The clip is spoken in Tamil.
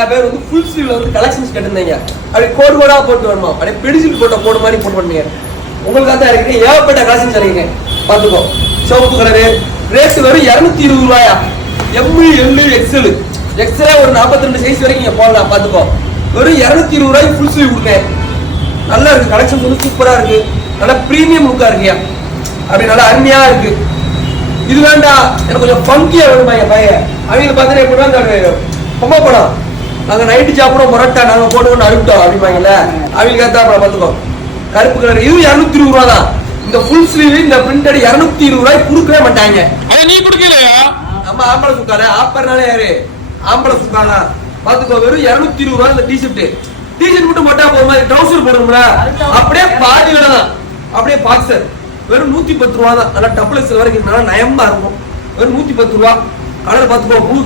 நிறைய பேர் வந்து ஃபுல் ஸ்லீவ்ல வந்து கலெக்ஷன்ஸ் கேட்டிருந்தீங்க. அப்படியே கோடு கோடா போட்டு வரணும், அப்படியே பெடிசில் போட்ட கோடு மாதிரி போட்டு பண்ணீங்க. உங்களுக்காக தான் இருக்கு, ஏகப்பட்ட கலெக்ஷன்ஸ் இருக்குங்க. பாத்துக்கோ, சிவப்பு கலரு, ரேட் வெறும் 220 ரூபாயா. ML XL எக்ஸ்எல் ஒரு 42 சைஸ் வரைக்கும் நீங்க போடலாம். பாத்துக்கோ, வெறும் 220 ரூபாய்க்கு ஃபுல் ஸ்லீவ் கொடுக்கேன். நல்லா இருக்கு, கலெக்ஷன் வந்து சூப்பரா இருக்கு, நல்லா பிரீமியம் லுக்கா இருக்கியா, அப்படி நல்லா அருமையா இருக்கு. இது வேண்டாம், எனக்கு கொஞ்சம் ஃபங்கியா வேணுமா என் பையன். அவங்க பார்த்தா எப்படி அந்த பொம்மை படம், நாங்க நைட்டு சாப்பிடும் முரட்டா நாங்க போட்டு அறுப்பிட்டோம் அப்படிப்பாங்கல்ல, அவங்க தான் பாத்துக்கோ. கருப்பு கலர், இது 220 ரூபா தான். இந்த ஃபுல் ஸ்லீவ் இந்த பிரிண்டட் 220 ரூபாய்க்கு கொடுக்கவே மாட்டாங்க. அதை நீ கொடுக்கலையா? நம்ம ஆம்பளை சுக்கான ஆப்பர்னாலே யாரு ஆம்பளை சுக்கானா பாத்துக்கோ. வெறும் 220 ரூபாய். இந்த டிஷர்ட் மட்டும் போட்டா போற மாதிரி ட்ரவுசர் போடணும்ல, அப்படியே பாதி விலை தான். அப்படியே பாக்ஸர் வெறும் 110 ரூபா தான். நல்லா டபுள் எக்ஸ்எல் வரைக்கும் நல்லா நயமா இருக்கும். வெறும் 110 ரூபா. கலர் பாத்துக்கோ, ப்ளூ